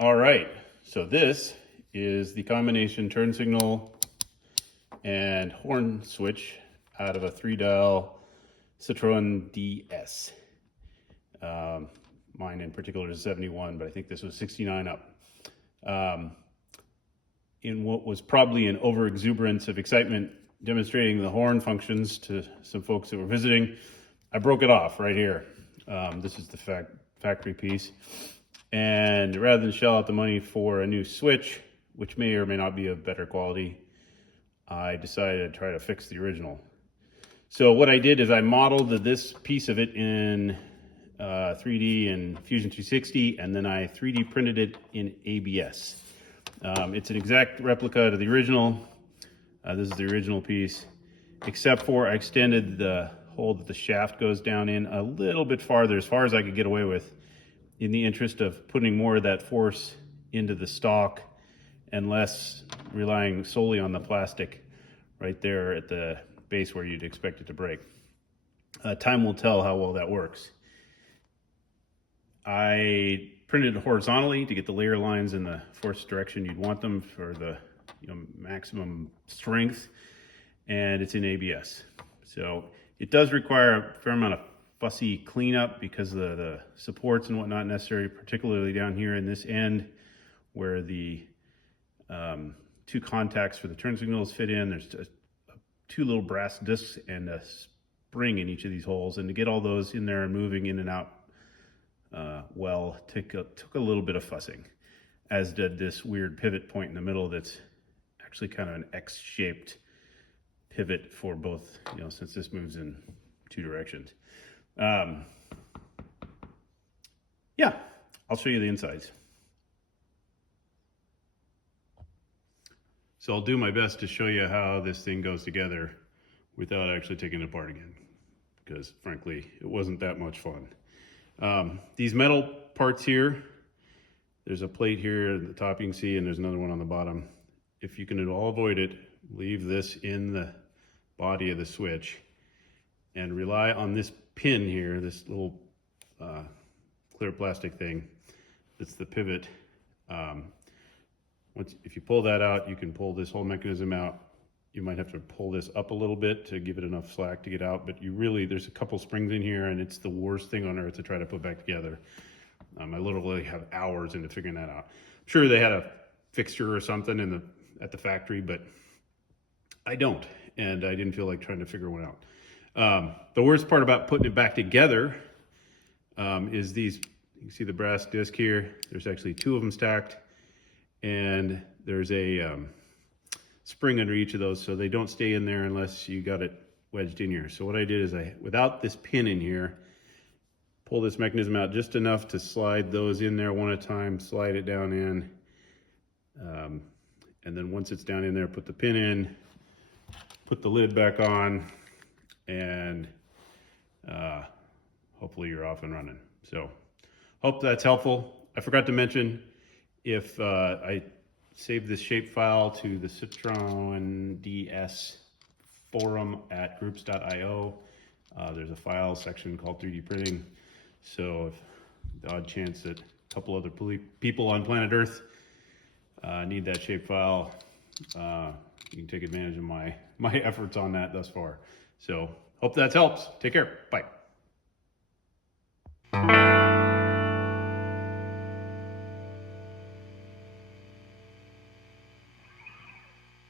All right, so this is the combination turn signal and horn switch out of a 3-dial Citroen DS. Mine in particular is 71, but I think this was 69 up. In what was probably an overexuberance of excitement demonstrating the horn functions to some folks that were visiting, I broke it off right here. This is the factory piece. And rather than shell out the money for a new switch, which may or may not be of better quality, I decided to try to fix the original. So what I did is I modeled this piece of it in 3D and Fusion 360, and then I 3D printed it in ABS. It's an exact replica of the original. This is the original piece, except for I extended the hole that the shaft goes down in a little bit farther, as far as I could get away with, in the interest of putting more of that force into the stock and less relying solely on the plastic right there at the base where you'd expect it to break. Time will tell how well that works. I printed it horizontally to get the layer lines in the force direction you'd want them for the maximum strength, and it's in ABS. So it does require a fair amount of fussy cleanup because of the supports and whatnot necessary, particularly down here in this end where the two contacts for the turn signals fit in. There's two little brass discs and a spring in each of these holes, and to get all those in there and moving in and out took a little bit of fussing, as did this weird pivot point in the middle that's actually kind of an X-shaped pivot for both, since this moves in two directions. Yeah, I'll show you the insides. So I'll do my best to show you how this thing goes together without actually taking it apart again, because frankly, it wasn't that much fun. These metal parts here, there's a plate here at the top you can see, and there's another one on the bottom. If you can at all avoid it, leave this in the body of the switch and rely on this pin here, this little clear plastic thing. It's the pivot. If you pull that out, you can pull this whole mechanism out. You might have to pull this up a little bit to give it enough slack to get out, but there's a couple springs in here, and it's the worst thing on earth to try to put back together. I literally have hours into figuring that out. I'm sure they had a fixture or something at the factory, but I don't, and I didn't feel like trying to figure one out. The worst part about putting it back together is these. You can see the brass disc here. There's actually two of them stacked, and there's a spring under each of those, so they don't stay in there unless you got it wedged in here. So what I did is without this pin in here, pull this mechanism out just enough to slide those in there one at a time, slide it down in, and then once it's down in there, put the pin in, put the lid back on, and hopefully you're off and running. So hope that's helpful. I forgot to mention, if I save this shape file to the Citroen DS forum at groups.io. There's a file section called 3D printing. So if the odd chance that a couple other people on planet Earth need that shape file, you can take advantage of my efforts on that thus far. So hope that helps. Take care. Bye.